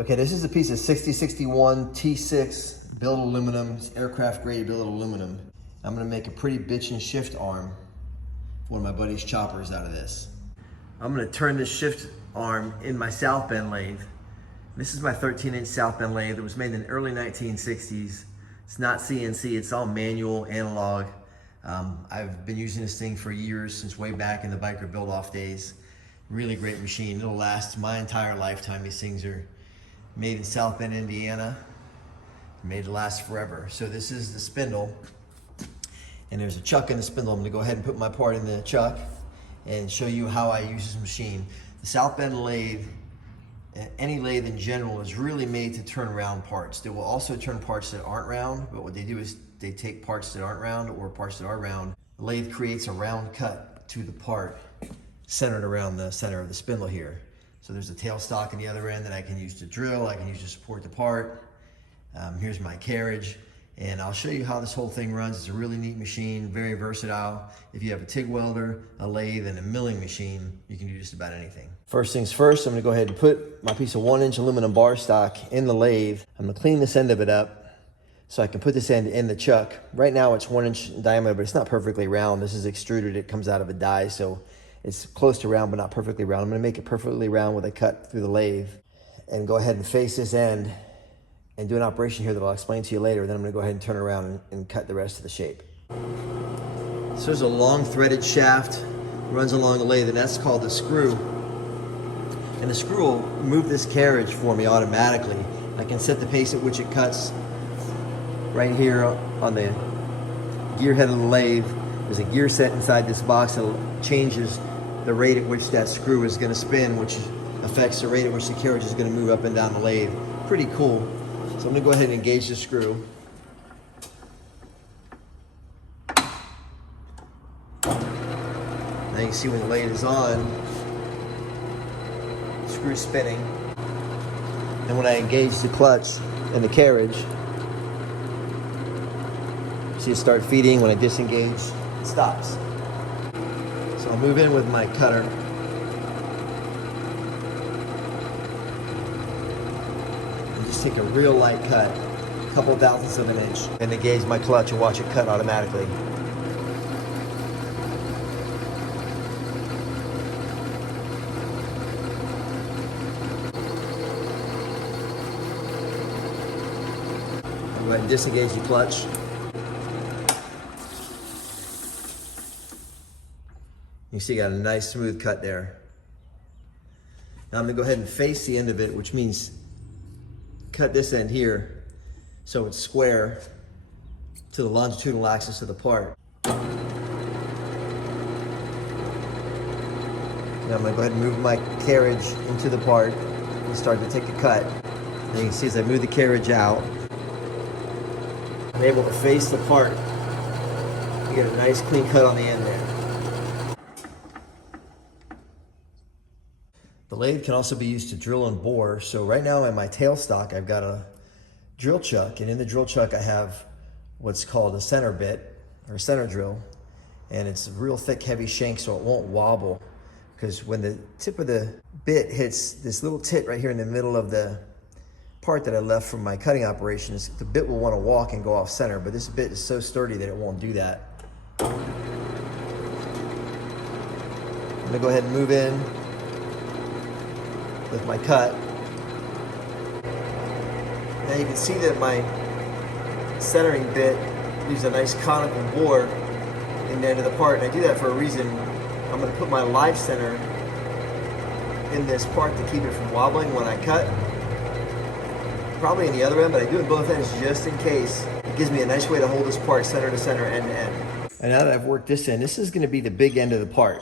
Okay, this is a piece of 6061 T6 billet aluminum. It's aircraft grade billet aluminum. I'm gonna make a pretty bitchin' shift arm for one of my buddy's choppers out of this. I'm gonna turn this shift arm in my South Bend lathe. This is my 13-inch South Bend lathe. It was made in the early 1960s. It's not CNC, it's all manual, analog. I've been using this thing for years, since way back in the biker build-off days. Really great machine. It'll last my entire lifetime. These things are made in South Bend, Indiana. Made to last forever. So this is the spindle, and there's a chuck in the spindle. I'm gonna go ahead and put my part in the chuck and show you how I use this machine. The South Bend lathe, any lathe in general, is really made to turn round parts. They will also turn parts that aren't round, but what they do is they take parts that aren't round or parts that are round. The lathe creates a round cut to the part centered around the center of the spindle here. So there's a tailstock on the other end that I can use to drill, I can use to support the part. Here's my carriage, and I'll show you how this whole thing runs. It's a really neat machine, very versatile. If you have a TIG welder, a lathe, and a milling machine, you can do just about anything. First things first, I'm gonna go ahead and put my piece of 1-inch aluminum bar stock in the lathe. I'm gonna clean this end of it up so I can put this end in the chuck. Right now it's 1-inch in diameter, but it's not perfectly round. This is extruded, it comes out of a die, so it's close to round, but not perfectly round. I'm gonna make it perfectly round with a cut through the lathe and go ahead and face this end and do an operation here that I'll explain to you later. Then I'm gonna go ahead and turn around and cut the rest of the shape. So there's a long threaded shaft runs along the lathe, and that's called the screw. And the screw will move this carriage for me automatically. I can set the pace at which it cuts right here on the gear head of the lathe. There's a gear set inside this box that changes the rate at which that screw is going to spin, which affects the rate at which the carriage is going to move up and down the lathe. Pretty cool. So I'm going to go ahead and engage the screw. Now you can see when the lathe is on, the screw's spinning. And when I engage the clutch and the carriage, see it start feeding. When I disengage, it stops. So I'll move in with my cutter. And just take a real light cut, a couple thousandths of an inch, and engage my clutch and watch it cut automatically. I'll go ahead and disengage the clutch. You see, got a nice smooth cut there. Now I'm gonna go ahead and face the end of it, which means cut this end here so it's square to the longitudinal axis of the part. Now I'm gonna go ahead and move my carriage into the part and start to take a cut. And you can see as I move the carriage out, I'm able to face the part and get a nice clean cut on the end there. The lathe can also be used to drill and bore. So right now in my tailstock, I've got a drill chuck, and in the drill chuck I have what's called a center bit, or a center drill. And it's a real thick, heavy shank, so it won't wobble. Because when the tip of the bit hits this little tit right here in the middle of the part that I left from my cutting operations, the bit will want to walk and go off center, but this bit is so sturdy that it won't do that. I'm gonna go ahead and move in with my cut. Now you can see that my centering bit leaves a nice conical bore in the end of the part, and I do that for a reason. I'm going to put my live center in this part to keep it from wobbling when I cut. Probably in the other end, but I do it both ends just in case. It gives me a nice way to hold this part center to center, end to end. And now that I've worked this end, this is going to be the big end of the part.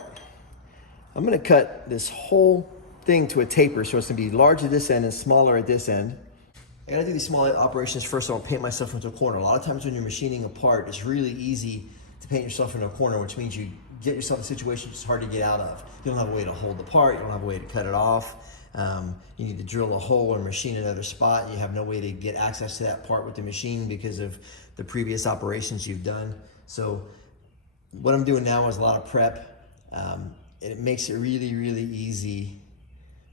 I'm going to cut this whole thing to a taper, so it's gonna be large at this end and smaller at this end. I gotta do these small operations first, so I don't paint myself into a corner. A lot of times when you're machining a part, it's really easy to paint yourself into a corner, which means you get yourself in a situation it's hard to get out of. You don't have a way to hold the part, you don't have a way to cut it off. You need to drill a hole or machine another spot, and you have no way to get access to that part with the machine because of the previous operations you've done. So what I'm doing now is a lot of prep. It makes it really, really easy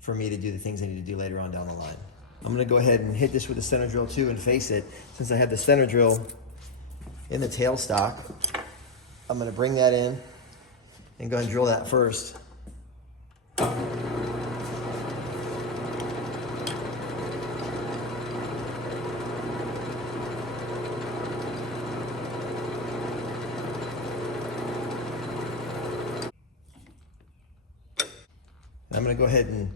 for me to do the things I need to do later on down the line. I'm gonna go ahead and hit this with the center drill too and face it. Since I have the center drill in the tailstock, I'm gonna bring that in and go ahead and drill that first. I'm gonna go ahead and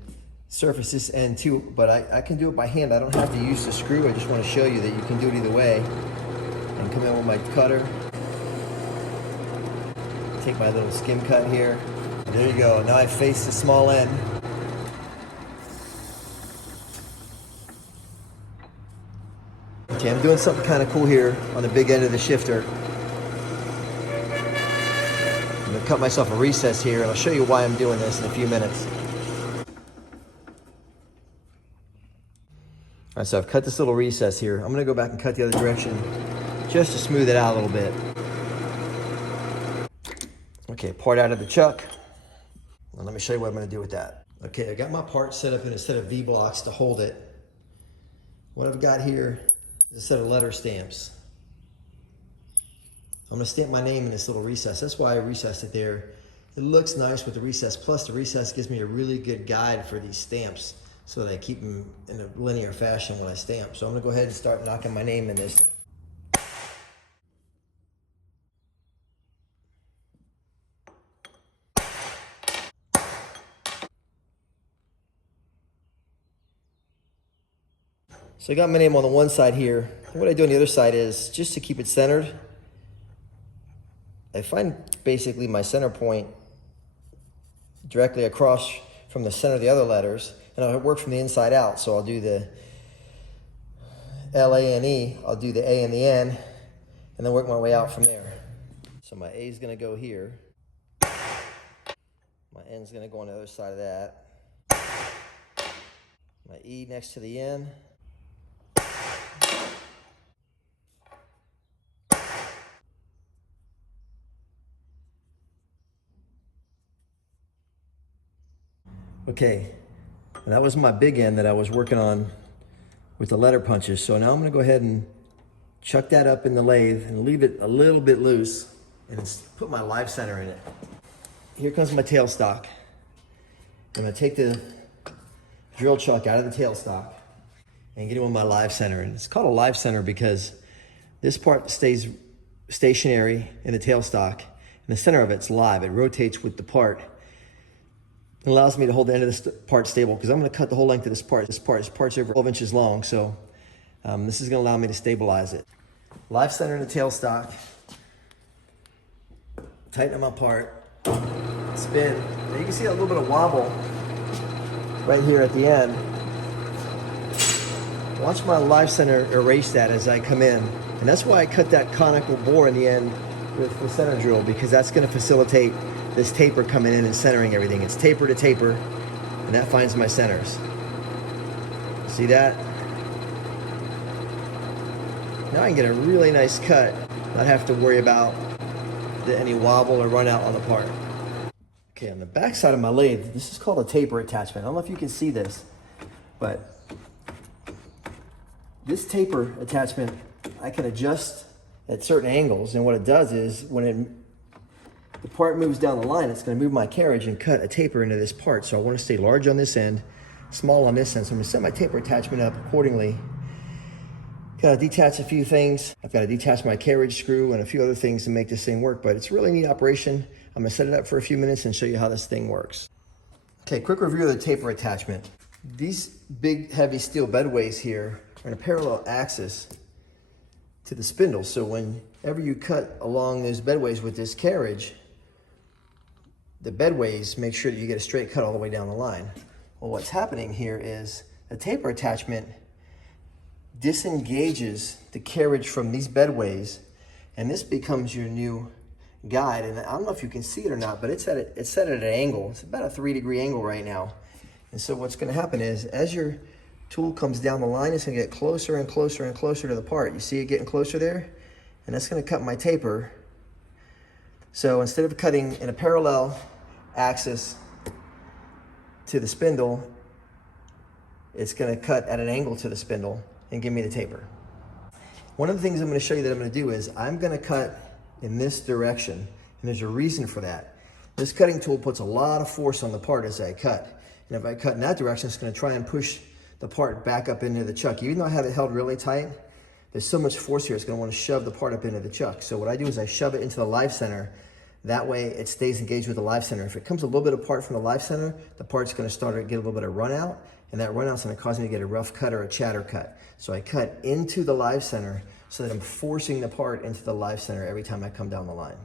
surface this end too, but I can do it by hand. I don't have to use the screw. I just want to show you that you can do it either way. And come in with my cutter. Take my little skim cut here. There you go. Now I face the small end. Okay, I'm doing something kind of cool here on the big end of the shifter. I'm gonna cut myself a recess here, and I'll show you why I'm doing this in a few minutes. All right, so I've cut this little recess here. I'm gonna go back and cut the other direction just to smooth it out a little bit. Okay, part out of the chuck. Well, let me show you what I'm gonna do with that. Okay, I got my part set up in a set of V-blocks to hold it. What I've got here is a set of letter stamps. I'm gonna stamp my name in this little recess. That's why I recessed it there. It looks nice with the recess, plus the recess gives me a really good guide for these stamps so that I keep them in a linear fashion when I stamp. So I'm gonna go ahead and start knocking my name in this thing. So I got my name on the one side here. And what I do on the other side is, just to keep it centered, I find basically my center point directly across from the center of the other letters, and I work from the inside out. So I'll do the L-A-N-E, I'll do the A and the N, and then work my way out from there. So my A is gonna go here. My N is gonna go on the other side of that. My E next to the N. Okay, and that was my big end that I was working on with the letter punches. So now I'm gonna go ahead and chuck that up in the lathe and leave it a little bit loose and put my live center in it. Here comes my tailstock. I'm gonna take the drill chuck out of the tailstock and get it with my live center. And it's called a live center because this part stays stationary in the tailstock and the center of it's live. It rotates with the part. It allows me to hold the end of this part stable because I'm going to cut the whole length of this part. This part's over 12 inches long, so this is going to allow me to stabilize it. Live center in the tailstock. Tighten up my part. Spin. Now you can see that little bit of wobble right here at the end. Watch my live center erase that as I come in. And that's why I cut that conical bore in the end with the center drill, because that's going to facilitate this taper coming in and centering everything. It's taper to taper, and that finds my centers. See that? Now I can get a really nice cut, not have to worry about any wobble or run out on the part. Okay, on the back side of my lathe, this is called a taper attachment. I don't know if you can see this, but this taper attachment I can adjust at certain angles, and what it does is when the part moves down the line, it's going to move my carriage and cut a taper into this part. So I want to stay large on this end, small on this end. So I'm going to set my taper attachment up accordingly. Got to detach a few things. I've got to detach my carriage screw and a few other things to make this thing work, but it's a really neat operation. I'm going to set it up for a few minutes and show you how this thing works. Okay, quick review of the taper attachment. These big, heavy steel bedways here are in a parallel axis to the spindle. So whenever you cut along those bedways with this carriage, the bedways make sure that you get a straight cut all the way down the line. Well, what's happening here is the taper attachment disengages the carriage from these bedways, and this becomes your new guide. And I don't know if you can see it or not, but it's set at an angle. It's about a 3-degree angle right now. And so what's going to happen is, as your tool comes down the line, it's going to get closer and closer and closer to the part. You see it getting closer there? And that's going to cut my taper. So instead of cutting in a parallel axis to the spindle, it's gonna cut at an angle to the spindle and give me the taper. One of the things I'm gonna show you that I'm gonna do is I'm gonna cut in this direction, and there's a reason for that. This cutting tool puts a lot of force on the part as I cut. And if I cut in that direction, it's gonna try and push the part back up into the chuck. Even though I have it held really tight, there's so much force here, it's gonna wanna shove the part up into the chuck. So what I do is I shove it into the live center. That way it stays engaged with the live center. If it comes a little bit apart from the live center, the part's gonna start to get a little bit of run out, and that run out's gonna cause me to get a rough cut or a chatter cut. So I cut into the live center so that I'm forcing the part into the live center every time I come down the line.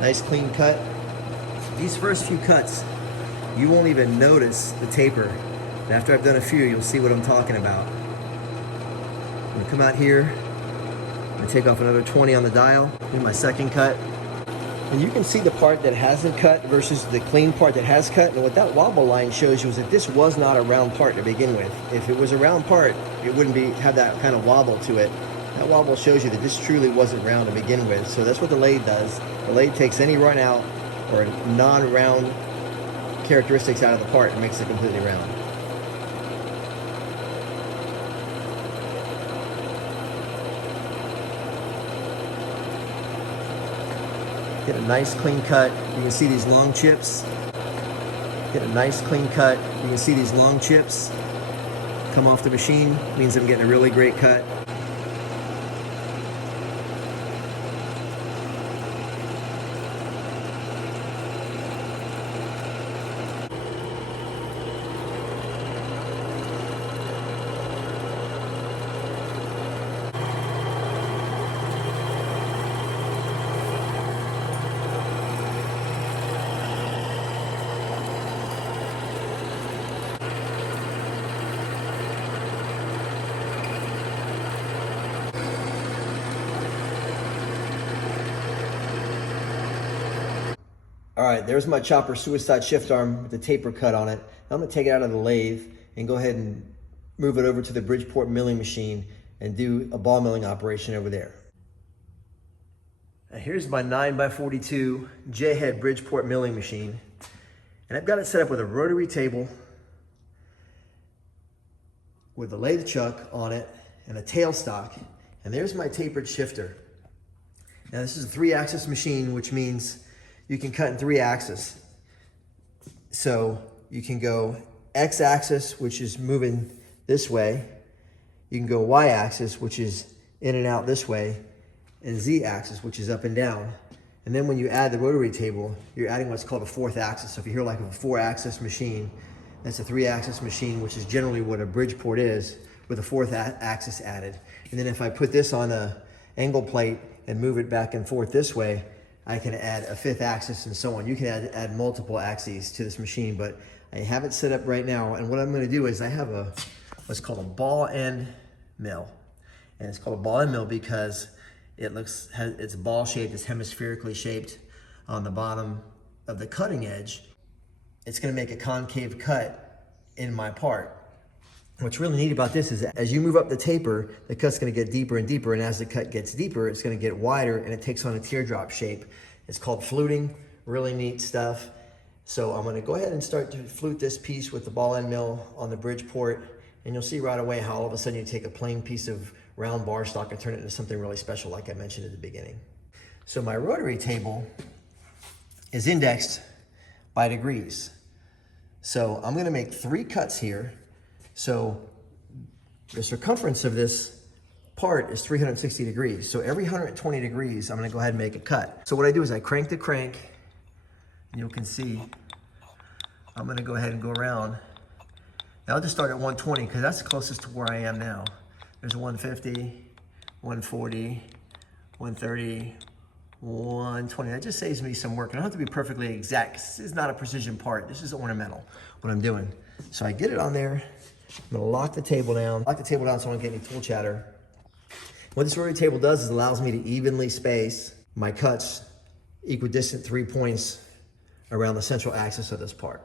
Nice clean cut. These first few cuts, you won't even notice the taper. And after I've done a few, you'll see what I'm talking about. I'm gonna come out here, I'm gonna take off another 20 on the dial, do my second cut. And you can see the part that hasn't cut versus the clean part that has cut. And what that wobble line shows you is that this was not a round part to begin with. If it was a round part, it wouldn't have that kind of wobble to it. That wobble shows you that this truly wasn't round to begin with. So that's what the lathe does. The lathe takes any run out or non-round characteristics out of the part and makes it completely round. Get a nice clean cut. You can see these long chips. Get a nice clean cut. You can see these long chips come off the machine. Means I'm getting a really great cut. All right, there's my chopper suicide shift arm with the taper cut on it. Now I'm gonna take it out of the lathe and go ahead and move it over to the Bridgeport milling machine and do a ball milling operation over there. Now here's my 9x42 J-head Bridgeport milling machine. And I've got it set up with a rotary table with a lathe chuck on it and a tailstock. And there's my tapered shifter. Now this is a 3-axis machine, which means you can cut in 3 axes. So you can go X-axis, which is moving this way. You can go Y-axis, which is in and out this way, and Z-axis, which is up and down. And then when you add the rotary table, you're adding what's called a 4th axis. So if you hear like a 4-axis machine, that's a 3-axis machine, which is generally what a Bridgeport is, with a 4th axis added. And then if I put this on a angle plate and move it back and forth this way, I can add a 5th axis and so on. You can add multiple axes to this machine, but I have it set up right now. And what I'm gonna do is I have what's called a ball end mill. And it's called a ball end mill because it's ball shaped, it's hemispherically shaped on the bottom of the cutting edge. It's gonna make a concave cut in my part. What's really neat about this is that as you move up the taper, the cut's gonna get deeper and deeper, and as the cut gets deeper, it's gonna get wider and it takes on a teardrop shape. It's called fluting, really neat stuff. So I'm gonna go ahead and start to flute this piece with the ball end mill on the Bridgeport, and you'll see right away how all of a sudden you take a plain piece of round bar stock and turn it into something really special like I mentioned at the beginning. So my rotary table is indexed by degrees. So I'm gonna make 3 cuts here. So the circumference of this part is 360 degrees. So every 120 degrees, I'm gonna go ahead and make a cut. So what I do is I crank the crank, and you can see, I'm gonna go ahead and go around. Now I'll just start at 120 because that's the closest to where I am now. There's 150, 140, 130, 120. That just saves me some work. I don't have to be perfectly exact. This is not a precision part. This is ornamental, what I'm doing. So I get it on there. I'm gonna lock the table down. Lock the table down so I don't get any tool chatter. What this rotary table does is allows me to evenly space my cuts equidistant 3 points around the central axis of this part.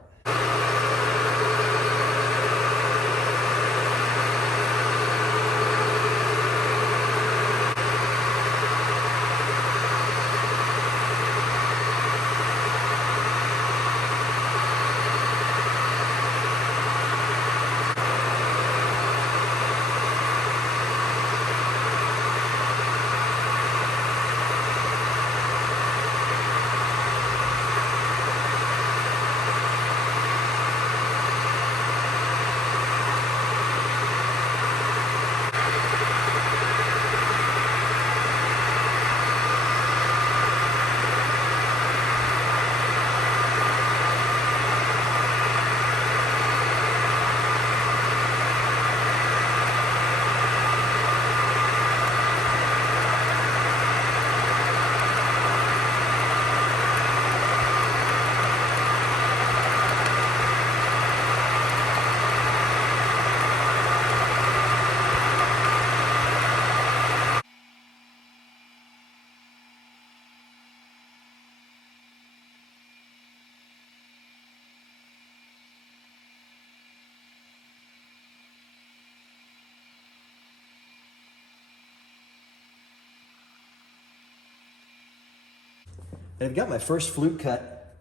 And I've got my first flute cut.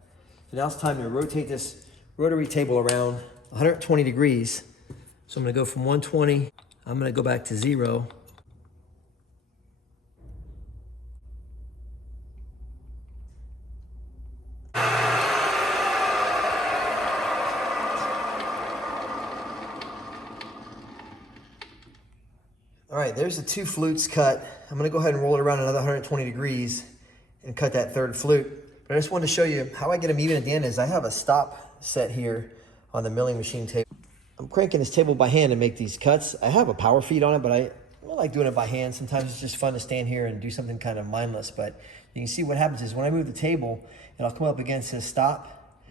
So now it's time to rotate this rotary table around 120 degrees. So I'm gonna go from 120, I'm gonna go back to 0. All right, there's the 2 flutes cut. I'm gonna go ahead and roll it around another 120 degrees and cut that 3rd flute. But I just wanted to show you how I get them even at the end is I have a stop set here on the milling machine table. I'm cranking this table by hand to make these cuts. I have a power feed on it, but I like doing it by hand. Sometimes it's just fun to stand here and do something kind of mindless. But you can see what happens is when I move the table, and I'll come up against this stop,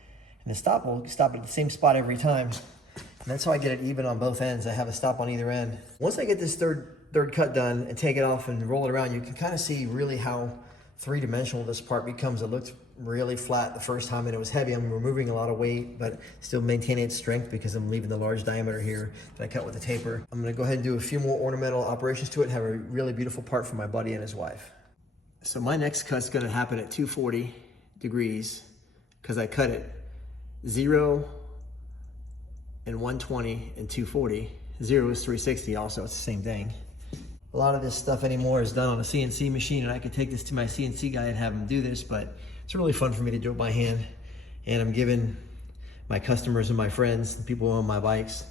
and the stop will stop at the same spot every time. And that's how I get it even on both ends. I have a stop on either end. Once I get this third cut done and take it off and roll it around, you can kind of see really how three-dimensional this part becomes. It looked really flat the first time and it was heavy. I'm removing a lot of weight, but still maintaining its strength because I'm leaving the large diameter here that I cut with the taper. I'm gonna go ahead and do a few more ornamental operations to it and have a really beautiful part for my buddy and his wife. So my next cut's gonna happen at 240 degrees because I cut it 0 and 120 and 240. 0 is 360 also, it's the same thing. A lot of this stuff anymore is done on a CNC machine, and I could take this to my CNC guy and have him do this, but it's really fun for me to do it by hand. And I'm giving my customers and my friends, the people who own my bikes,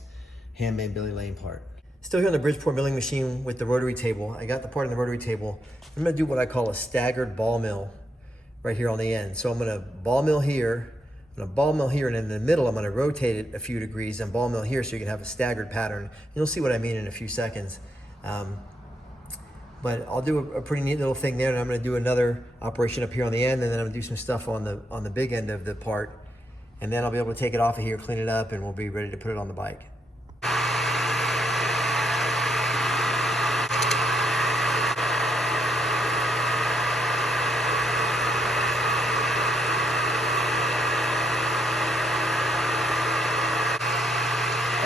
handmade Billy Lane part. Still here on the Bridgeport milling machine with the rotary table. I got the part in the rotary table. I'm gonna do what I call a staggered ball mill right here on the end. So I'm gonna ball mill here, I'm gonna ball mill here, and in the middle I'm gonna rotate it a few degrees and ball mill here so you can have a staggered pattern. You'll see what I mean in a few seconds. But I'll do a pretty neat little thing there, and I'm gonna do another operation up here on the end, and then I'm gonna do some stuff on the big end of the part, and then I'll be able to take it off of here, clean it up, and we'll be ready to put it on the bike.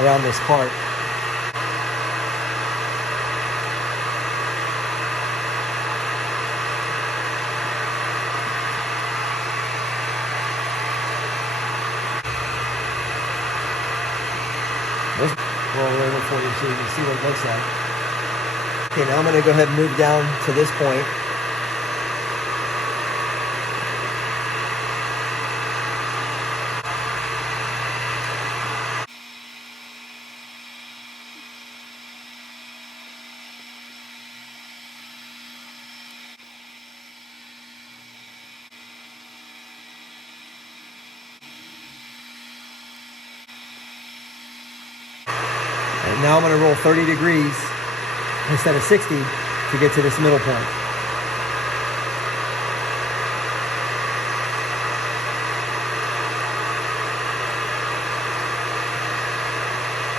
Around this part. Let's roll over for you so you can see what it looks like. Okay, now I'm going to go ahead and move down to this point. And now I'm going to roll 30 degrees instead of 60 to get to this middle point.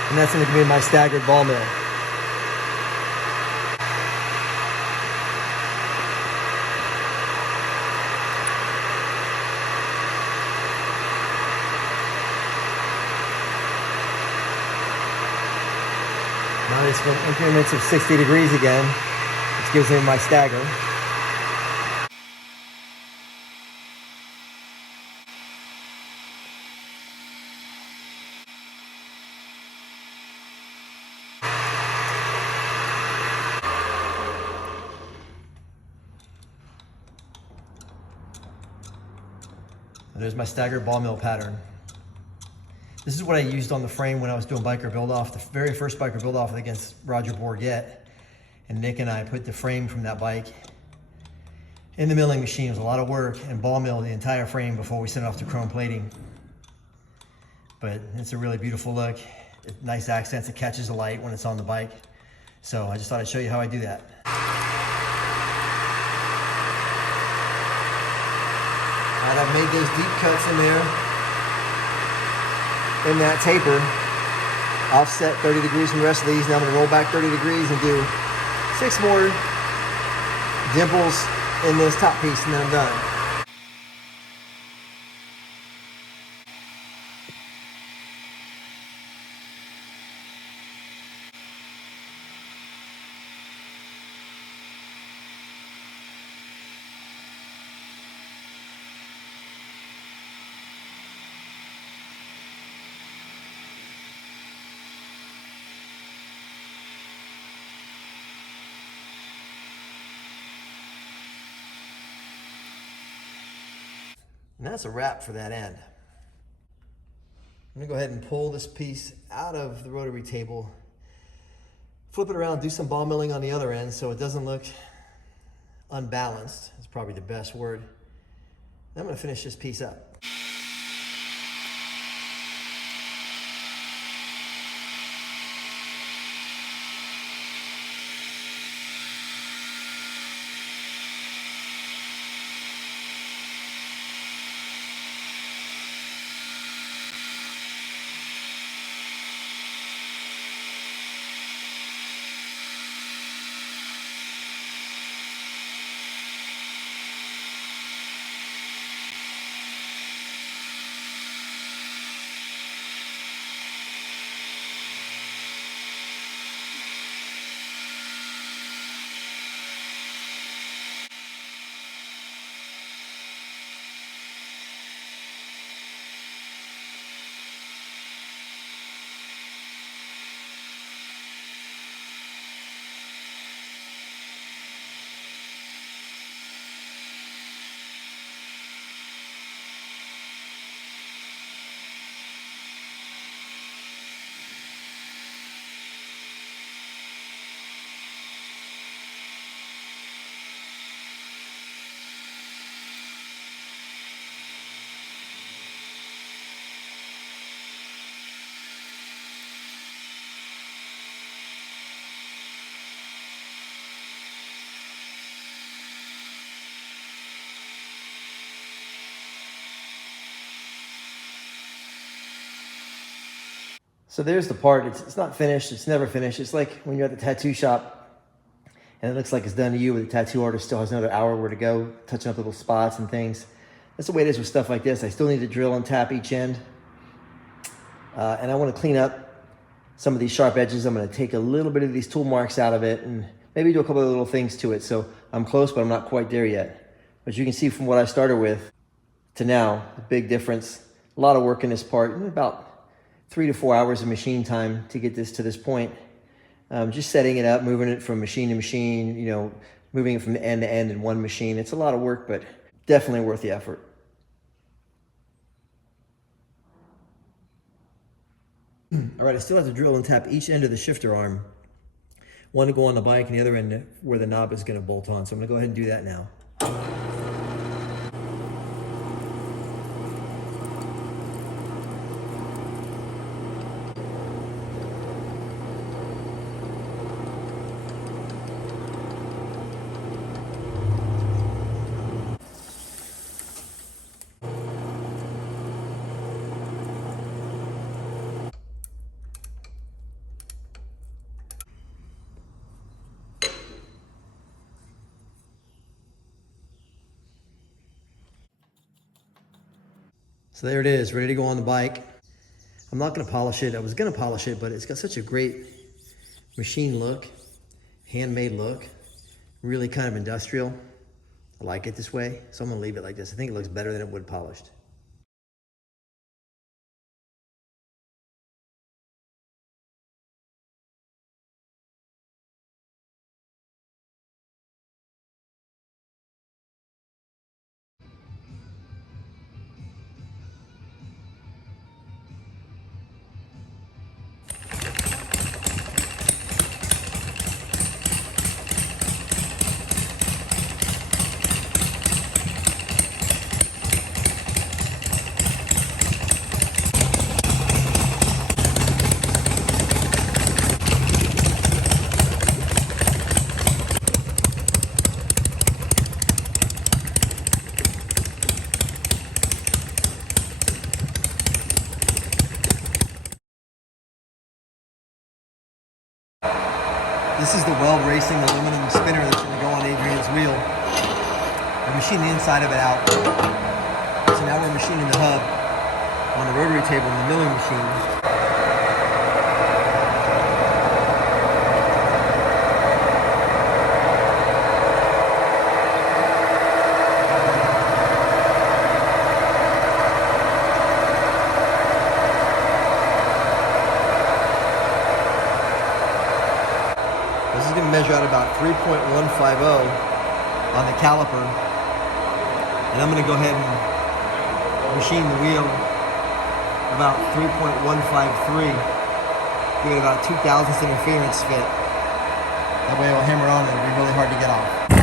And that's going to be my staggered ball mill. Now it's from increments of 60 degrees again, which gives me my stagger. And there's my staggered ball mill pattern. This is what I used on the frame when I was doing biker build-off, the very first biker build-off against Roger Bourget. And Nick and I put the frame from that bike in the milling machine. It was a lot of work, and ball milled the entire frame before we sent it off to chrome plating. But it's a really beautiful look. Nice accents, it catches the light when it's on the bike. So I just thought I'd show you how I do that. All right, I've made those deep cuts in there, in that taper, offset 30 degrees from the rest of these. Now I'm gonna roll back 30 degrees and do 6 more dimples in this top piece, and then I'm done. And that's a wrap for that end. I'm gonna go ahead and pull this piece out of the rotary table, flip it around, do some ball milling on the other end so it doesn't look unbalanced. That's probably the best word. Then I'm gonna finish this piece up. So there's the part. It's not finished. It's never finished. It's like when you're at the tattoo shop and it looks like it's done to you, but the tattoo artist still has another hour where to go, touching up little spots and things. That's the way it is with stuff like this. I still need to drill and tap each end. And I want to clean up some of these sharp edges. I'm going to take a little bit of these tool marks out of it and maybe do a couple of little things to it. So I'm close, but I'm not quite there yet. But you can see from what I started with to now, the big difference. A lot of work in this part, about 3 to 4 hours of machine time to get this to this point. Just setting it up, moving it from machine to machine, you know, moving it from end to end in one machine. It's a lot of work, but definitely worth the effort. All right, I still have to drill and tap each end of the shifter arm. One to go on the bike and the other end where the knob is gonna bolt on. So I'm gonna go ahead and do that now. So there it is, ready to go on the bike. I'm not gonna polish it. I was gonna polish it, but it's got such a great machine look, handmade look, really kind of industrial. I like it this way, so I'm gonna leave it like this. I think it looks better than it would polished. This is the weld racing aluminum spinner that's going to go on Adrian's wheel. We're machining the inside of it out. So now we're machining the hub on the rotary table in the milling machine. This is going to measure out about 3.150 on the caliper. And I'm going to go ahead and machine the wheel about 3.153. Give it about 2 thousandths interference fit. That way it'll hammer on and it'll be really hard to get off.